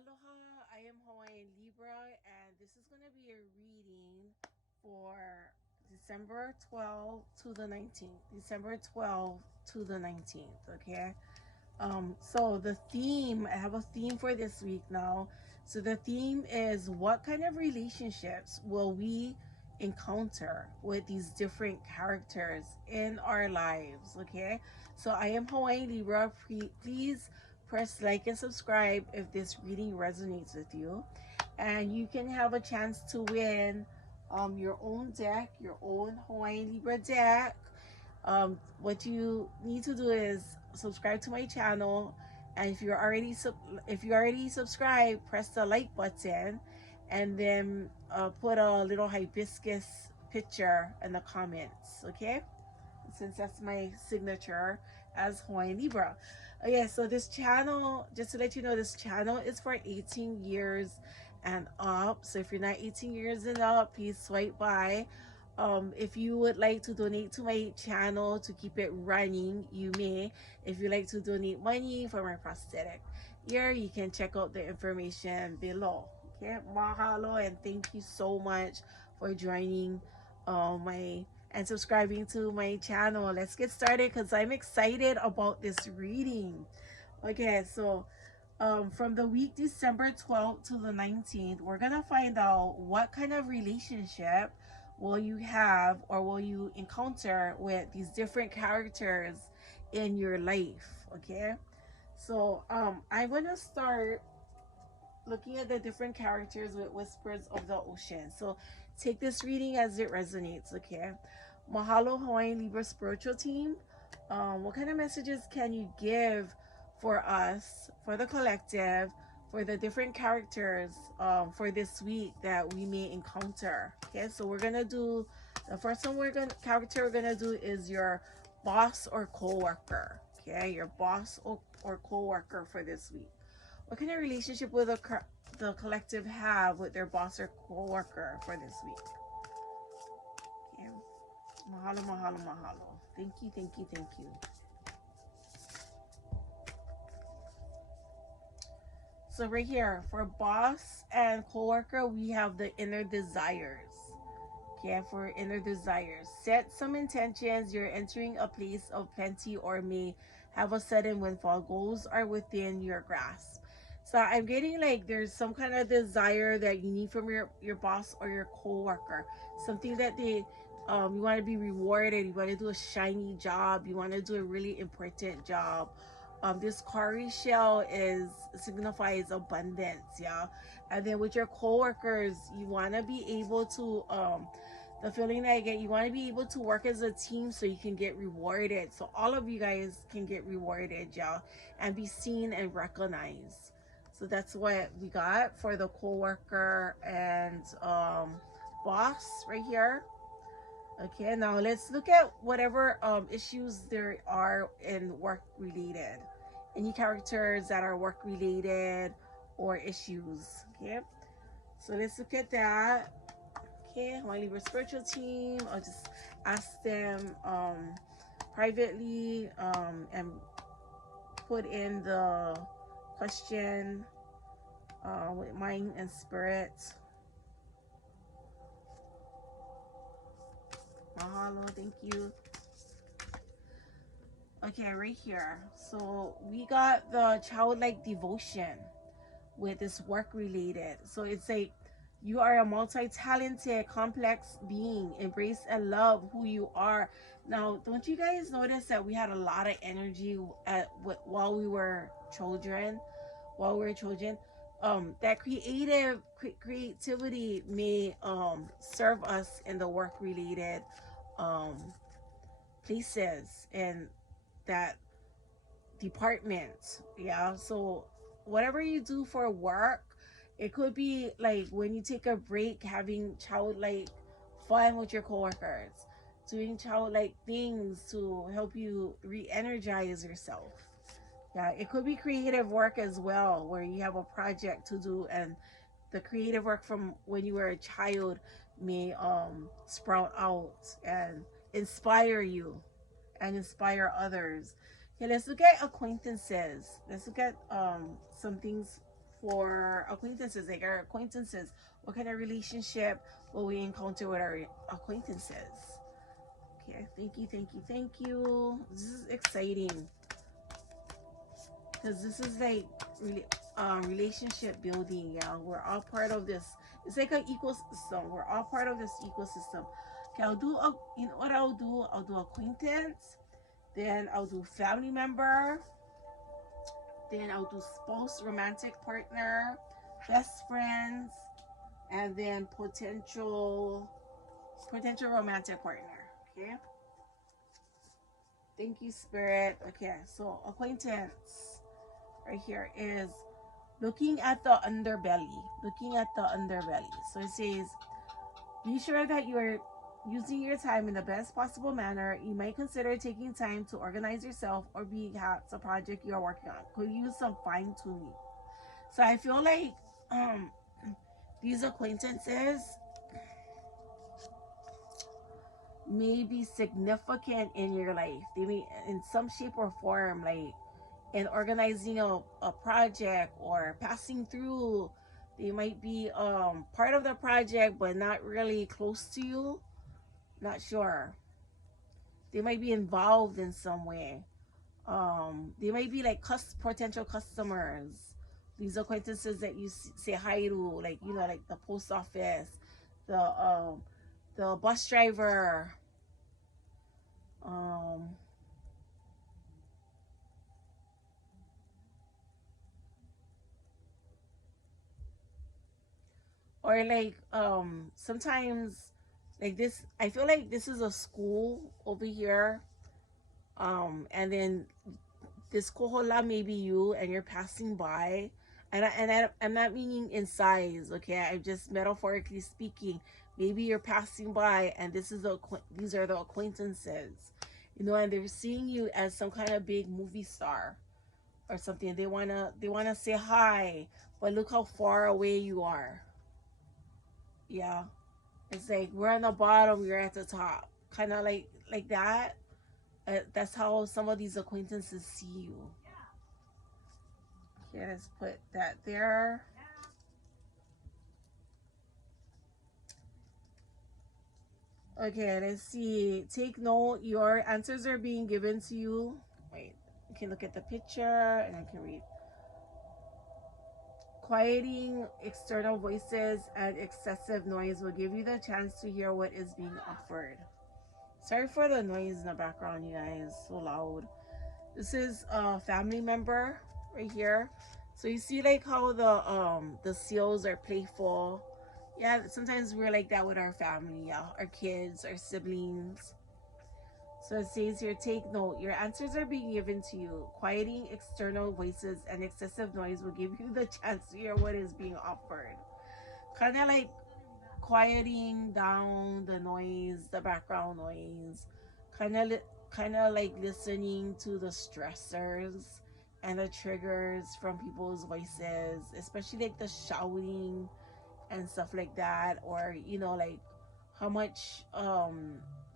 Aloha, I am Hawaiian Libra, and this is going to be a reading for December 12th to the 19th. December 12th to the 19th, okay? So the theme, I have a theme for this week now. So the theme is, what kind of relationships will we encounter with these different characters in our lives, okay? So I am Hawaiian Libra. Please press like and subscribe if this reading resonates with you. And you can have a chance to win your own deck, your own Hawaiian Libra deck. What you need to do is subscribe to my channel, and if you already subscribed, press the like button, and then put a little hibiscus picture in the comments, okay? Since that's my signature as Hawaiian Libra. Okay, so this channel, just to let you know, this channel is for 18 years and up. So if you're not 18 years and up, please swipe by. If you would like to donate to my channel to keep it running, you may. If you like to donate money for my prosthetic ear, you can check out the information below. Okay, mahalo, and thank you so much for joining my and subscribing to my channel. Let's get started because I'm excited about this reading. Okay, so from the week December 12th to the 19th, we're gonna find out what kind of relationship will you have or will you encounter with these different characters in your life. Okay, so I'm gonna start looking at the different characters with Whispers of the Ocean. So take this reading as it resonates, okay? Mahalo, Hawaiian Libra spiritual team. What kind of messages can you give for us, for the collective, for the different characters for this week that we may encounter? Okay, so we're gonna do the first one. Character we're gonna do is your boss or co-worker. Okay, your boss or co-worker for this week. What kind of relationship will the collective have with their boss or co-worker for this week? Okay. Mahalo, mahalo, mahalo. Thank you, thank you, thank you. So right here, for boss and co-worker, we have the inner desires. Okay, for inner desires. Set some intentions. You're entering a place of plenty or may have a sudden windfall. Goals are within your grasp. So I'm getting like there's some kind of desire that you need from your boss or your co-worker. Something that you want to be rewarded. You want to do a shiny job. You want to do a really important job. This cowrie shell signifies abundance, yeah. And then with your co-workers, you want to be able to the feeling that I get, you want to be able to work as a team so you can get rewarded. So all of you guys can get rewarded, y'all, and be seen and recognized. So that's what we got for the co-worker and boss right here. Okay, now let's look at whatever issues there are in work related. Any characters that are work related or issues. Okay, so let's look at that. Okay, Hawaiian Libra spiritual team. I'll just ask them privately and put in the question with mind and spirit. Mahalo, thank you. Okay, right here. So we got the childlike devotion with this work related. So it's like you are a multi-talented, complex being. Embrace and love who you are. Now, don't you guys notice that we had a lot of energy while we were children? While we were children, that creativity may serve us in the work related places and that department, yeah. So whatever you do for work, it could be like when you take a break, having childlike fun with your coworkers, doing childlike things to help you re-energize yourself. Yeah, it could be creative work as well, where you have a project to do, and the creative work from when you were a child may sprout out and inspire you and inspire others. Okay, let's look at acquaintances. Let's look at some things for acquaintances, like our acquaintances. What kind of relationship will we encounter with our acquaintances? Okay, thank you, thank you, thank you. This is exciting because this is like really relationship building. Yeah, we're all part of this. It's like an ecosystem. We're all part of this ecosystem. Okay, I'll do you know what I'll do? I'll do acquaintance, then I'll do family member, then I'll do spouse, romantic partner, best friends, and then potential romantic partner. Okay, thank you, spirit. Okay, so acquaintance right here is looking at the underbelly. So it says, be sure that you're using your time in the best possible manner. You might consider taking time to organize yourself or perhaps a project you're working on. Could use some fine tuning. So I feel like these acquaintances may be significant in your life. They may, in some shape or form, like in organizing a project or passing through. They might be part of the project but not really close to you. Not sure. They might be involved in some way. They might be like potential customers. These acquaintances that you say hi to, like, you know, like the post office, the bus driver, or like sometimes like this. I feel like this is a school over here, and then this kohola may be you and you're passing by, I'm not meaning in size, okay? I'm just metaphorically speaking. Maybe you're passing by and these are the acquaintances, you know, and they're seeing you as some kind of big movie star or something. They wanna say hi, but look how far away you are. Yeah, it's like we're on the bottom, you're at the top, kind of like that. That's how some of these acquaintances see you. Okay, let's put that there. Okay, let's see. Take note, your answers are being given to you. Wait, you can look at the picture and I can read. Quieting external voices and excessive noise will give you the chance to hear what is being offered. Sorry for the noise in the background, you guys. So loud. This is a family member right here. So you see like how the seals are playful. Yeah, sometimes we're like that with our family, yeah, our kids, our siblings. So it says here, take note, your answers are being given to you. Quieting external voices and excessive noise will give you the chance to hear what is being offered. Kind of like quieting down the noise, the background noise. Kind of like listening to the stressors and the triggers from people's voices, especially like the shouting and stuff like that, or you know, like how much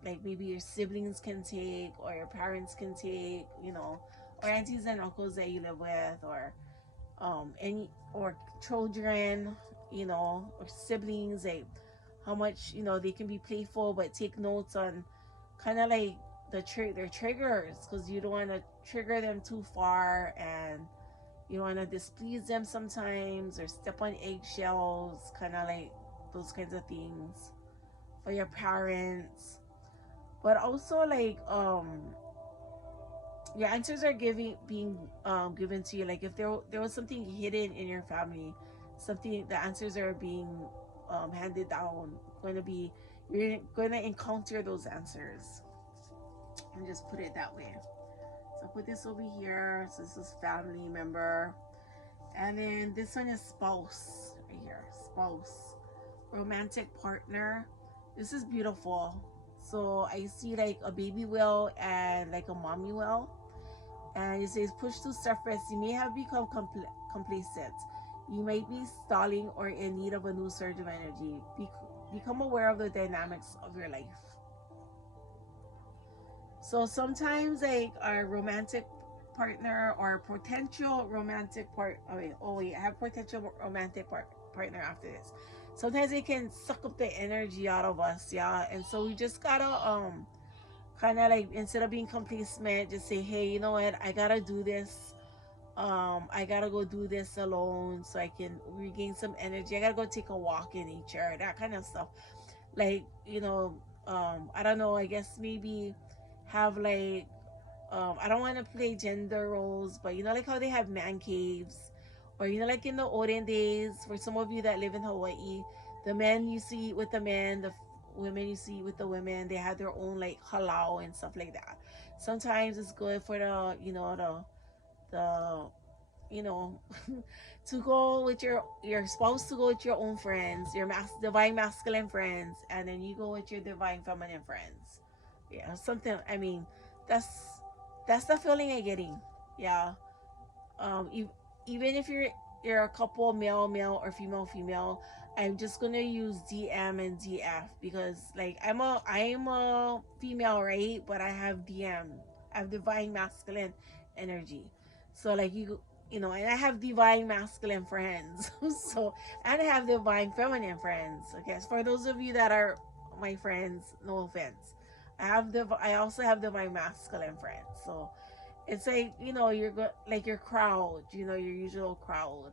like maybe your siblings can take or your parents can take, you know, or aunties and uncles that you live with, or any or children, you know, or siblings, like how much, you know, they can be playful, but take notes on kind of like their triggers, because you don't want to trigger them too far, and you don't want to displease them sometimes or step on eggshells, kind of like those kinds of things for your parents. But also like your answers are being given to you. Like if there was something hidden in your family, something, the answers are being handed down. You're going to encounter those answers, and just put it that way. So put this over here. So this is family member, and then this one is spouse right here. Spouse, romantic partner. This is beautiful. So I see like a baby whale and like a mommy whale, and it says push to surface. You may have become complacent. You might be stalling or in need of a new surge of energy. Become aware of the dynamics of your life. So sometimes like our romantic partner or potential romantic part. Oh wait, I have potential romantic partner after this. Sometimes they can suck up the energy out of us, yeah. And so we just gotta kind of like, instead of being complacent, just say, hey, you know what, I gotta do this. I gotta go do this alone so I can regain some energy. I gotta go take a walk in nature, that kind of stuff. Like, I don't know, I guess maybe have like, I don't want to play gender roles, but like how they have man caves, or like in the olden days, for some of you that live in Hawaii, the men used to eat with the men, the women used to eat with the women. They had their own like halau and stuff like that. Sometimes it's good for the the you know to go with your spouse, to go with your own friends, your divine masculine friends, and then you go with your divine feminine friends. Yeah, something, I mean, that's that's the feeling I'm getting. Yeah. You, even if you're a couple, male male or female female, I'm just gonna use DM and DF, because like I'm a female, right? But I have DM. I have divine masculine energy. So like and I have divine masculine friends. So, and I have divine feminine friends. Okay, so for those of you that are my friends, no offense. I also have divine masculine friends. So it's like, you're like your crowd, your usual crowd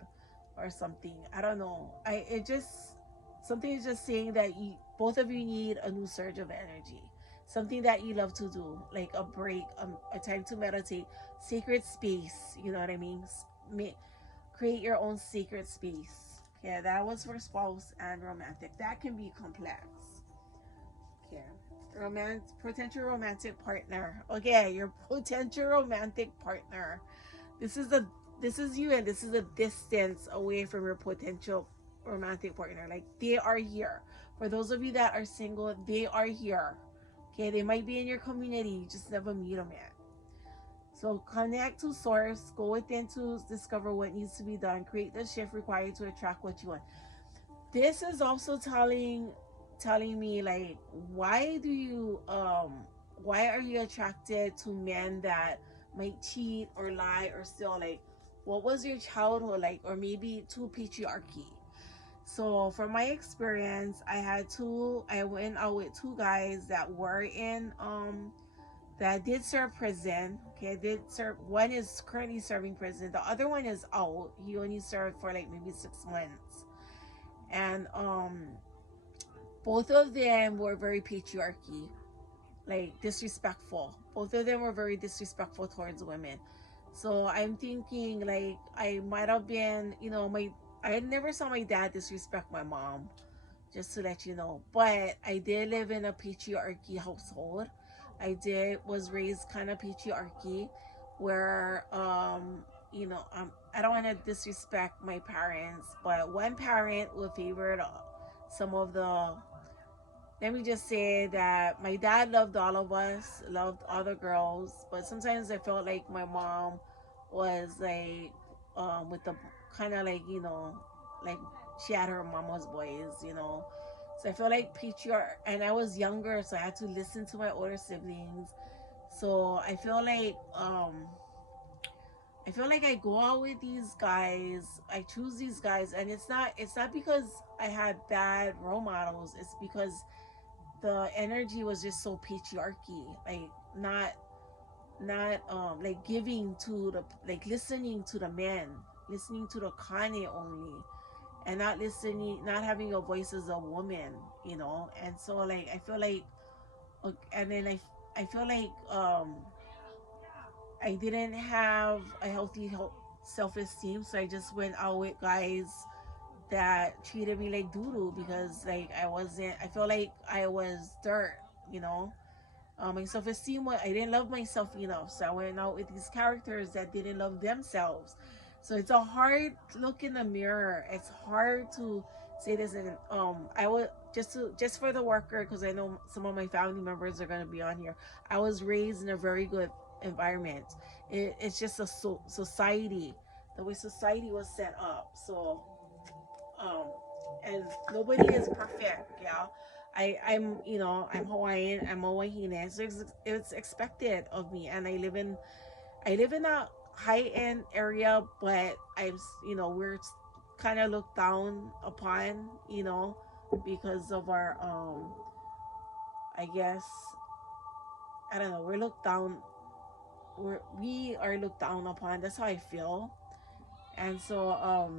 or something. I don't know. It just, something is just saying that both of you need a new surge of energy. Something that you love to do, like a break, a time to meditate, sacred space. You know what I mean? Create your own sacred space. Yeah, that was for spouse and romantic. That can be complex. Okay. Potential romantic partner. Okay, your potential romantic partner. This is you, and this is a distance away from your potential romantic partner. Like, they are here. For those of you that are single, they are here. Okay, they might be in your community, you just never meet them yet. So connect to source, go within to discover what needs to be done, create the shift required to attract what you want. This is also telling me, like, why are you attracted to men that might cheat or lie or steal? Like, what was your childhood like? Or maybe too patriarchy. So from my experience, I went out with two guys that were in that did serve prison. Okay, did serve. One is currently serving prison, the other one is out. He only served for like maybe 6 months. And both of them were very patriarchy, like disrespectful. Both of them were very disrespectful towards women. So I'm thinking, like, I might have been, I never saw my dad disrespect my mom, just to let you know. But I did live in a patriarchy household. Was raised kind of patriarchy, where I don't want to disrespect my parents, but one parent would favor some of the. Let me just say that my dad loved all of us, loved all the girls, but sometimes I felt like my mom was like, with the kind of like, like she had her mama's boys. So I feel like patriarch, and I was younger, so I had to listen to my older siblings. So I feel like I go out with these guys. I choose these guys, and it's not because I had bad role models. It's because the energy was just so patriarchy, like not like giving to the, like, listening to the men, listening to the kane only, and not having a voice as a woman. And so, like, I feel like, and then I feel like I didn't have a healthy self-esteem, so I just went out with guys that treated me like doo-doo, because like I feel like I was dirt. My self-esteem, I didn't love myself enough, so I went out with these characters that didn't love themselves. So it's a hard look in the mirror. It's hard to say this. And I would just for the worker, because I know some of my family members are going to be on here. I was raised in a very good environment. It's just a society, the way society was set up. So um and nobody is perfect, yeah. I'm Hawaiian, I'm a Wahine, so it's expected of me, and I live in I live in a high-end area, but we're kind of looked down upon, because of our I guess, I don't know, we're looked down, we are looked down upon. That's how I feel. And so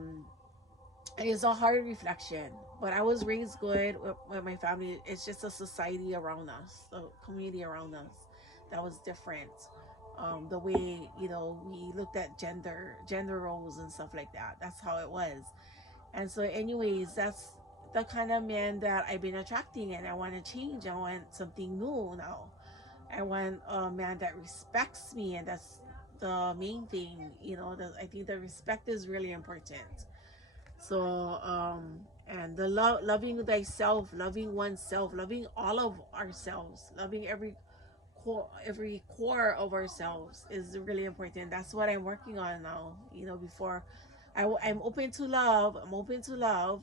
it's a hard reflection. But I was raised good with my family. It's just a society around us, the community around us, that was different. The way, we looked at gender roles and stuff like that. That's how it was. And so, anyways, that's the kind of man that I've been attracting, and I want to change. I want something new now. I want a man that respects me, and that's the main thing. I think the respect is really important. So, and the loving thyself, loving oneself, loving all of ourselves, loving every core of ourselves is really important. That's what I'm working on now. Before I'm open to love. I'm open to love,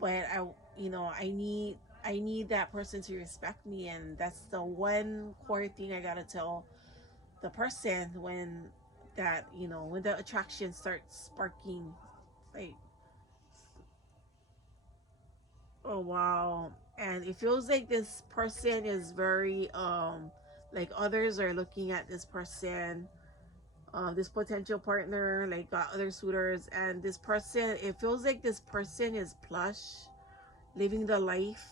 but I need that person to respect me, and that's the one core thing I gotta tell the person when the attraction starts sparking, like, oh wow. And it feels like this person is very like others are looking at this person, this potential partner, like got other suitors, and this person, it feels like this person is plush, living the life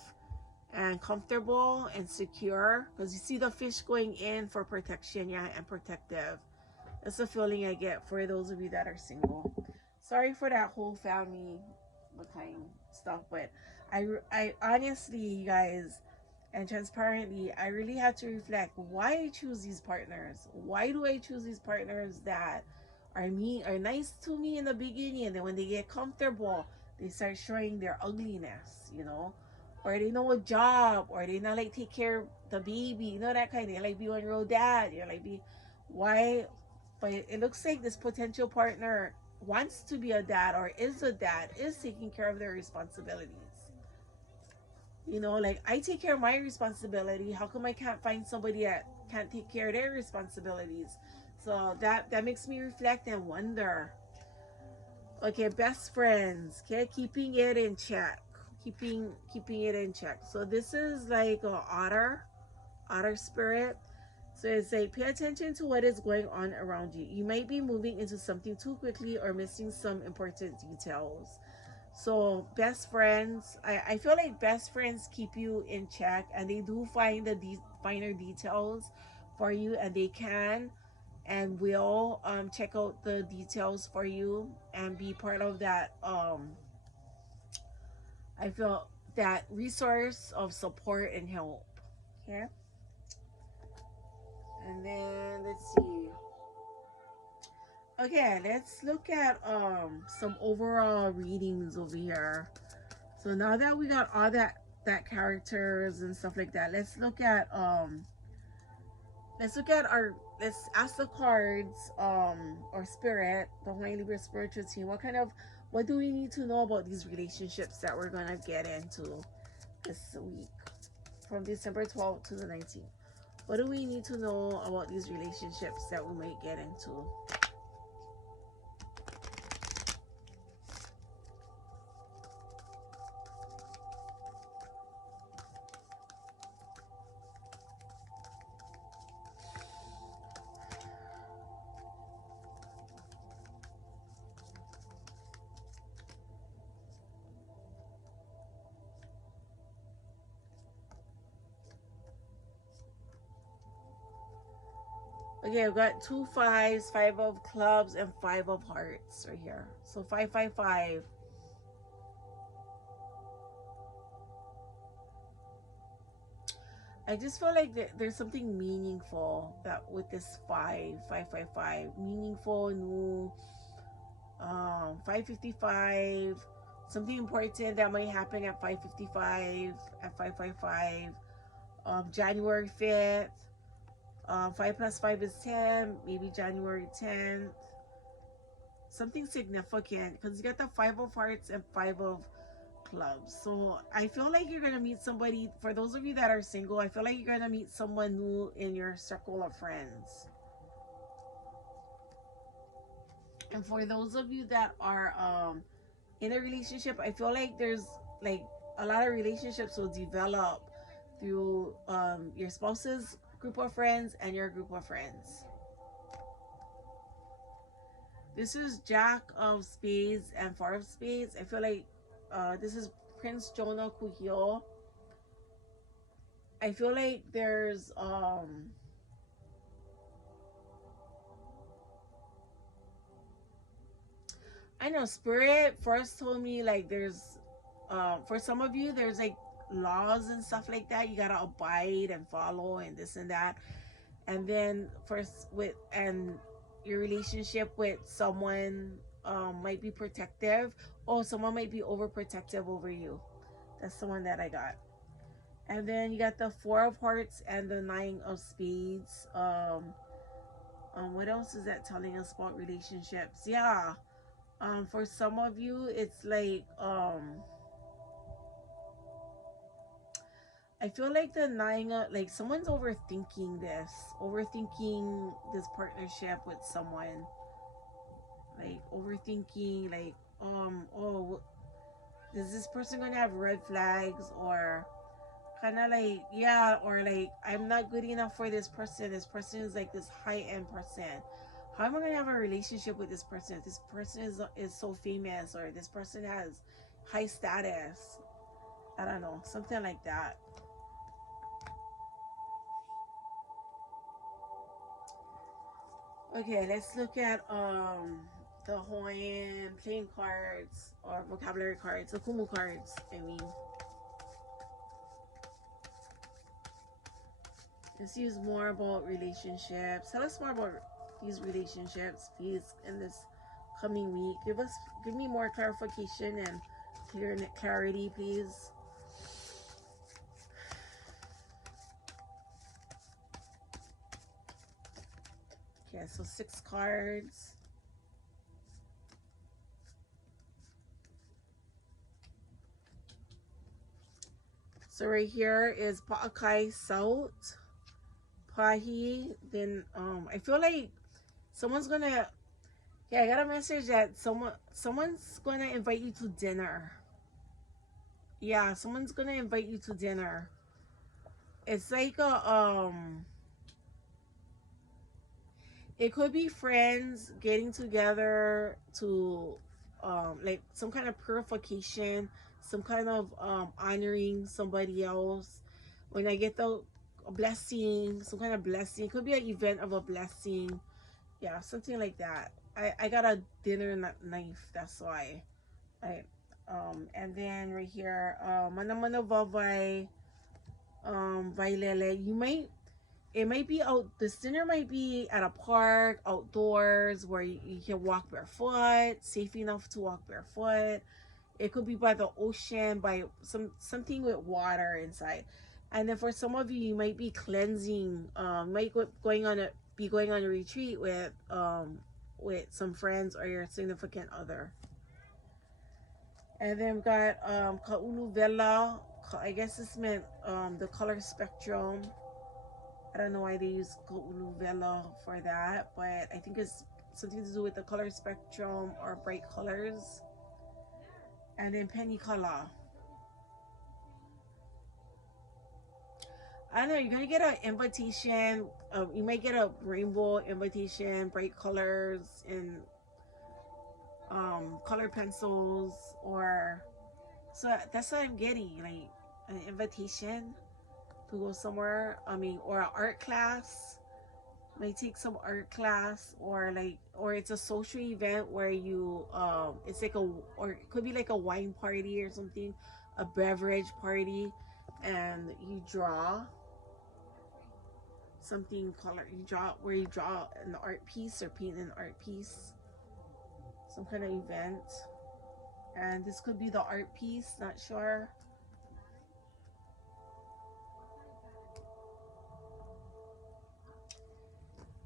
and comfortable and secure, because you see the fish going in for protection, yeah, and protective. That's the feeling I get for those of you that are single. Sorry for that whole family kind stuff, but I honestly, you guys, and transparently, I really had to reflect why I choose these partners. Why do I choose these partners that are nice to me in the beginning, and then when they get comfortable, they start showing their ugliness, or they know a job, or they not like take care of the baby, that kind of thing. Like be one real dad. You're like be why, but it looks like this potential partner wants to be a dad, or is a dad, is taking care of their responsibilities. Like I take care of my responsibility. How come I can't find somebody that can't take care of their responsibilities? So that makes me reflect and wonder. Okay, best friends. Okay, keeping it in check. Keeping it in check. So this is like a otter spirit. So it's like pay attention to what is going on around you. You might be moving into something too quickly or missing some important details. So best friends, I feel like best friends keep you in check, and they do find the finer details for you, and they can and will check out the details for you and be part of that. I feel that resource of support and help. Okay, and then let's see. Okay, let's look at some overall readings over here. So now that we got all that characters and stuff like that, let's ask the cards, or spirit, the Hawaii Libra spiritual team, what do we need to know about these relationships that we're gonna get into this week from December 12th to the 19th? What do we need to know about these relationships that we might get into? Okay, I've got 2 5s, 5 of clubs, and 5 of hearts right here. So 555. I just feel like there's something meaningful that with this 5 meaningful, new, 555, something important that might happen at 555, at 555, January 5th. 5 plus 5 is 10, maybe January 10th. Something significant, because you got the 5 of hearts and 5 of clubs. So I feel like you're gonna meet somebody. For those of you that are single, I feel like you're gonna meet someone new in your circle of friends. And for those of you that are in a relationship, I feel like there's like a lot of relationships will develop through your spouse's group of friends and your group of friends. This is Jack of Spades and Four of Spades. I feel like this is Prince Jonah Kuhio. I feel like there's I know Spirit first told me like there's for some of you there's like laws and stuff like that you gotta abide and follow and this and that. And then first with and your relationship with someone might be protective, or someone might be overprotective over you. That's the one that I got. And then you got the Four of Hearts and the Nine of Spades. What else is that telling us about relationships? Yeah. For some of you, it's like I feel like the nine, like someone's overthinking this partnership with someone. Like overthinking, like oh, is this person gonna have red flags, or kind of like, yeah, or like I'm not good enough for this person. This person is like this high end person. How am I gonna have a relationship with this person? This person is so famous, or this person has high status. I don't know, something like that. Okay, let's look at the Hawaiian playing cards or vocabulary cards, the Kumu cards. I mean, let's use more about relationships. Tell us more about these relationships, please, in this coming week. Give me more clarification and clarity, please. Okay, so 6 cards. So right here is Pa'akai South, Pahi. Then I feel like someone's gonna, yeah, I got a message that someone's gonna invite you to dinner. Yeah, someone's gonna invite you to dinner. It's like a it could be friends getting together to like some kind of purification, some kind of honoring somebody else. When I get the blessing, some kind of blessing, it could be an event of a blessing. Yeah, something like that. I got a dinner knife, that's why. I and then right here, Manamana Vavai, Vailele, it might be out, this dinner might be at a park, outdoors, where you can walk barefoot, safe enough to walk barefoot. It could be by the ocean, by something with water inside. And then for some of you, you might be cleansing, might be going on a retreat with some friends or your significant other. And then we've got Kaulu Vela. I guess this meant the color spectrum. I don't know why they use Kaulu Vela for that, but I think it's something to do with the color spectrum or bright colors. And then Penny Color. I don't know, you're gonna get an invitation. You might get a rainbow invitation, bright colors, and color pencils, or so that's what I'm getting, like an invitation to go somewhere. I mean, or an art class. Might take some art class, or it's a social event where you it's like or it could be like a wine party or something, a beverage party, and you draw something where you draw an art piece or paint an art piece, some kind of event. And this could be the art piece, not sure.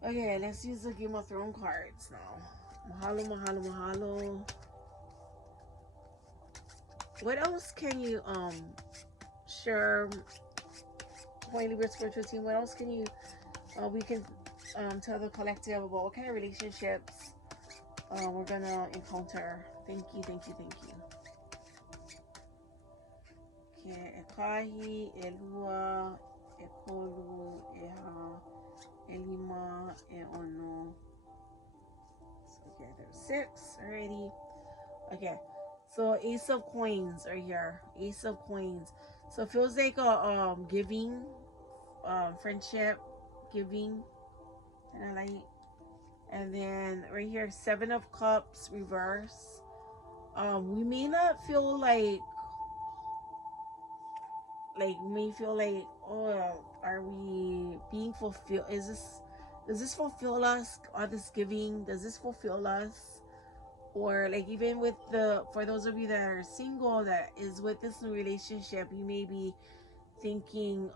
Okay, let's use the Game of Thrones cards now. Mahalo, mahalo, mahalo. What else can you share, Hawaii Libra Spiritual Team? What else can you we can tell the collective about? What kind of relationships we're gonna encounter. Thank you, thank you, thank you. Okay, ekahi, elua, ekolu, eha, elima, eono. So okay, there's 6 already. Okay, so Ace of Coins are here. Ace of Coins. So it feels like a giving, friendship, giving, and I like. And then right here, 7 of Cups, reverse. We may not feel like we may feel like, oh, are we being fulfilled? Does this fulfill us? All this giving, does this fulfill us? Or like even with for those of you that are single, that is with this new relationship, you may be thinking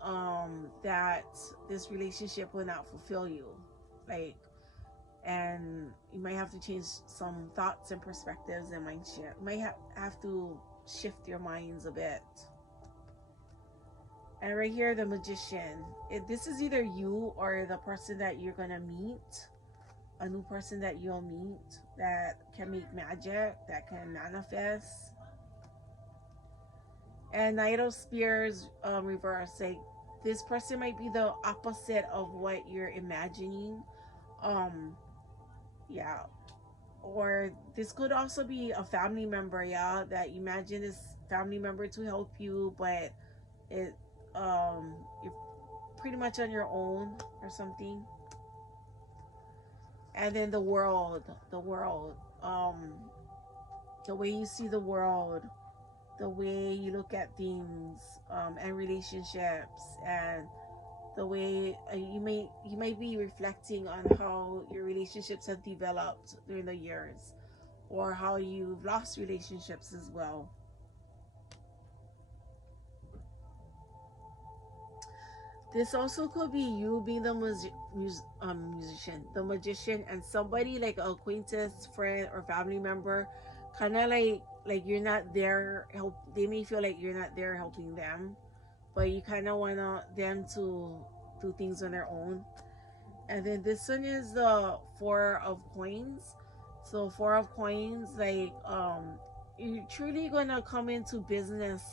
that this relationship will not fulfill you, like, and you might have to change some thoughts and perspectives and mindset. You might have to shift your minds a bit. And right here, the Magician. This is either you or the person that you're gonna meet, a new person that you'll meet that can make magic, that can manifest. And Knight of Spears, reverse. Like, this person might be the opposite of what you're imagining. Yeah. Or this could also be a family member, yeah, that you imagine this family member to help you, but it you're pretty much on your own or something. And then the world, the way you see the world, the way you look at things, and relationships, and the way you may be reflecting on how your relationships have developed during the years, or how you've lost relationships as well. This also could be you being the musician, the magician, and somebody like an acquaintance, friend, or family member, kind of like you're not there. They may feel like you're not there helping them, but you kind of want them to do things on their own. And then this one is the 4 of Coins. So 4 of Coins, like you're truly gonna come into business,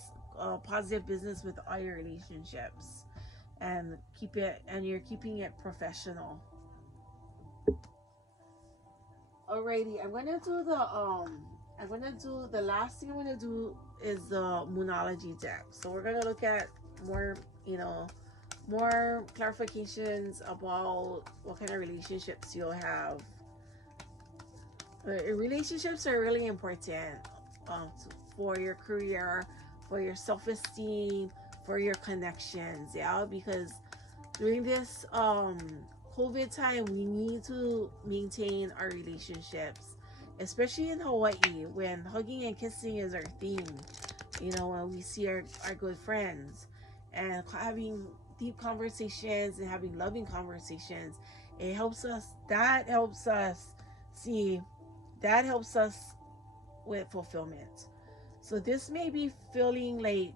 positive business with all your relationships, and you're keeping it professional. Alrighty, I'm gonna do the last thing I'm gonna do is the Moonology deck. So we're gonna look at more, more clarifications about what kind of relationships you'll have. Relationships are really important, for your career, for your self-esteem, for your connections, yeah, because during this COVID time, we need to maintain our relationships, especially in Hawaii, when hugging and kissing is our theme. When we see our good friends and having deep conversations and having loving conversations, it helps us. That helps us with fulfillment. So this may be feeling like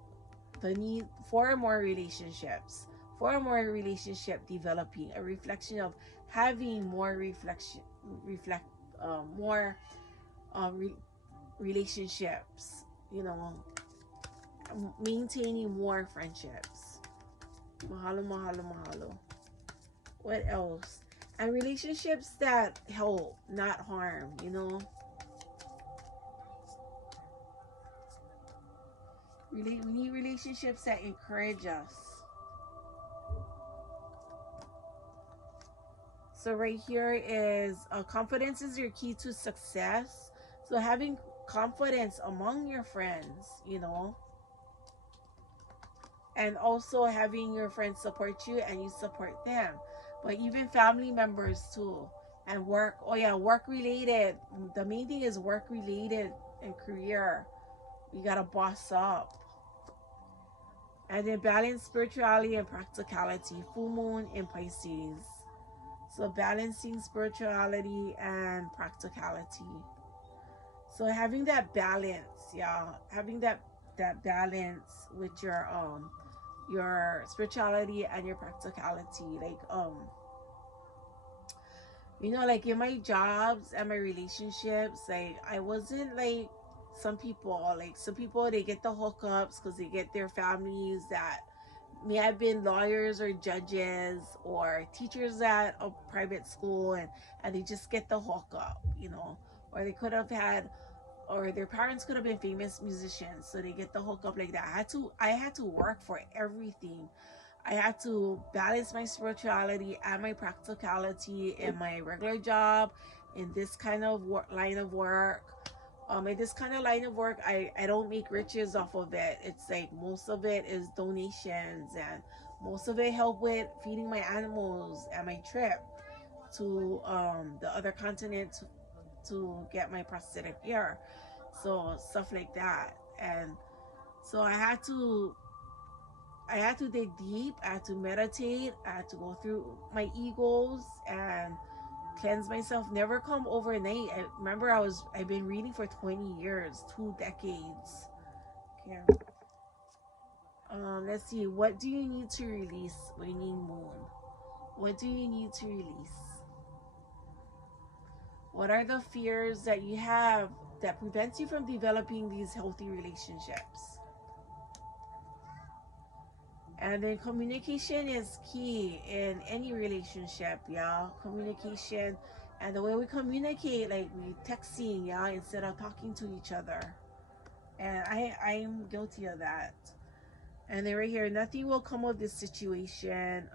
the need for more relationships, for a more relationship developing, a reflection of having more more relationships, maintaining more friendships. Mahalo, mahalo, mahalo. What else? And relationships that help, not harm, We need relationships that encourage us. So right here is confidence is your key to success. So having confidence among your friends, and also having your friends support you and you support them, but even family members too, and work. Oh yeah, work related. The main thing is work related and career. You gotta boss up. And then balance spirituality and practicality. Full moon in Pisces. So balancing spirituality and practicality. So having that balance, yeah, having that balance with your spirituality and your practicality, like You know, like in my jobs and my relationships, like I wasn't like some people. Like some people, they get the hookups because they get their families that may have been lawyers or judges or teachers at a private school, and they just get the hookup, you know, or they could have had, or their parents could have been famous musicians, so they get the hookup like that. I had to work for everything. I had to balance my spirituality and my practicality in my regular job, in this kind of line of work. In this kind of line of work, I don't make riches off of it. It's like most of it is donations, and most of it help with feeding my animals and my trip to the other continent to get my prosthetic ear. So stuff like that. And so I had to dig deep. I had to meditate. I had to go through my egos and cleanse myself. Never come overnight. I remember I've been reading for 20 years, 2 decades. Okay. Let's see. What do you need to release, waning moon? What do you need to release? What are the fears that you have that prevents you from developing these healthy relationships? And then communication is key in any relationship, yeah. Communication, and the way we communicate, like we texting, yeah, instead of talking to each other. And I'm guilty of that. And then right here, nothing will come of this situation.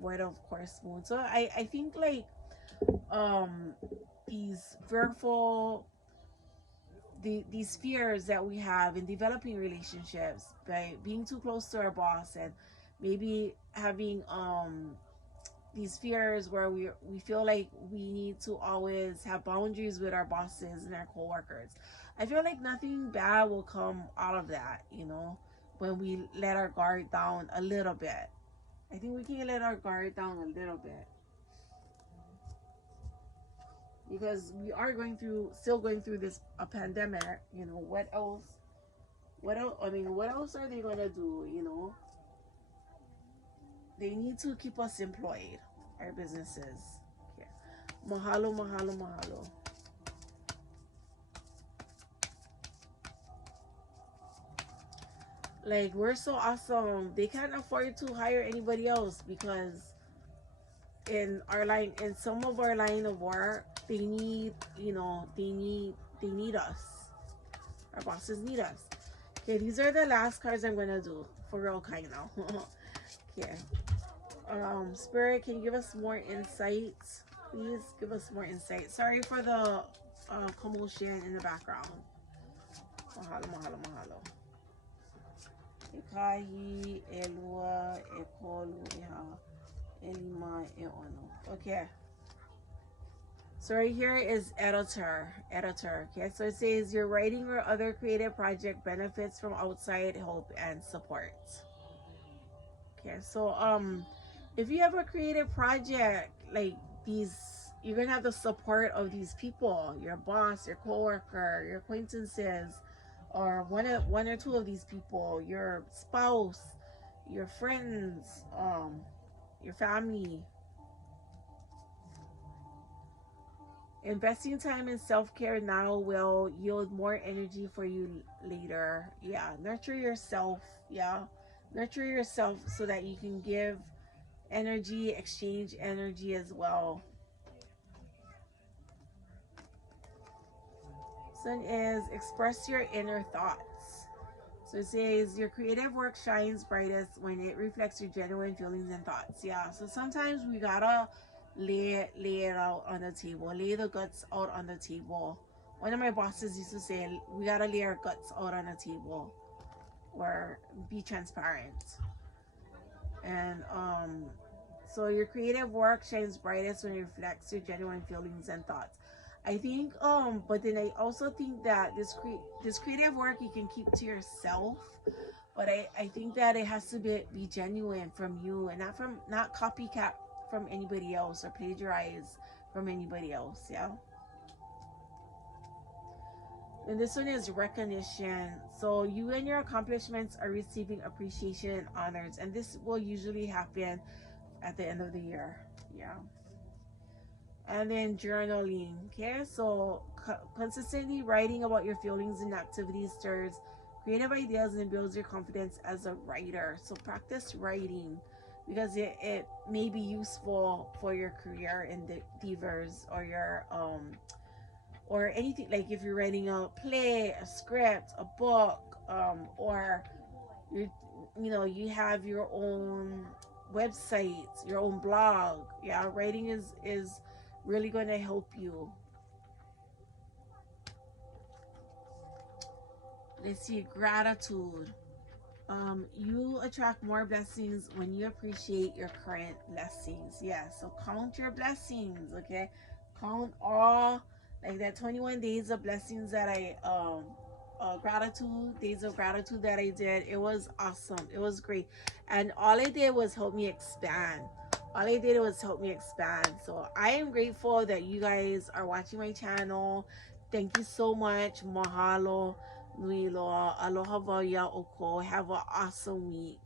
Void of course moon. So I think like um these fearful these fears that we have in developing relationships by being too close to our boss, and maybe having these fears where we feel like we need to always have boundaries with our bosses and our coworkers. I feel like nothing bad will come out of that, you know, when we let our guard down a little bit. I think we can let our guard down a little bit, because we are still going through this a pandemic. You know, what else? What else? I mean, what else are they gonna do? You know, they need to keep us employed, our businesses. Okay. Mahalo, mahalo, mahalo. Like, we're so awesome. They can't afford to hire anybody else because in some of our line of work, they need, you know, they need us. Our bosses need us. Okay, these are the last cards I'm gonna do for real kind now. Okay. Spirit, can you give us more insights? Please give us more insight. Sorry for the commotion in the background. Mahalo, mahalo, mahalo. Ikahi, elua, ekolu, iha, elima, eono. Okay. So right here is editor. Okay, so it says your writing or other creative project benefits from outside help and support. Okay, so if you have a creative project like these, you're gonna have the support of these people, your boss, your coworker, your acquaintances, or one or two of these people, your spouse, your friends, your family. Investing time in self-care now will yield more energy for you later. Yeah, nurture yourself. Yeah, nurture yourself so that you can give energy, exchange energy as well. Sun is express your inner thoughts. So it says your creative work shines brightest when it reflects your genuine feelings and thoughts. Yeah, so sometimes we gotta lay it out on the table, lay the guts out on the table. One of my bosses used to say, we gotta lay our guts out on the table, or be transparent. And so your creative work shines brightest when it reflects your genuine feelings and thoughts. I think but then I also think that this creative work you can keep to yourself, but I think that it has to be genuine from you, and not copycat from anybody else or plagiarize from anybody else. Yeah. And this one is recognition. So you and your accomplishments are receiving appreciation and honors, and this will usually happen at the end of the year. Yeah. And then journaling. Okay, so consistently writing about your feelings and activities stirs creative ideas and builds your confidence as a writer. So practice writing because it may be useful for your career in the divers or your or anything, like if you're writing a play, a script, a book, or you you have your own website, your own blog. Yeah, writing is really going to help you. Let's see, gratitude. You attract more blessings when you appreciate your current blessings. Yeah, so count your blessings, okay? Count all, like that 21 days of blessings that I gratitude, days of gratitude that I did. It was awesome. It was great. And all I did was help me expand. All I did was help me expand. So I am grateful that you guys are watching my channel. Thank you so much. Mahalo. Nuilo. Aloha Vaya Oko. Have an awesome week.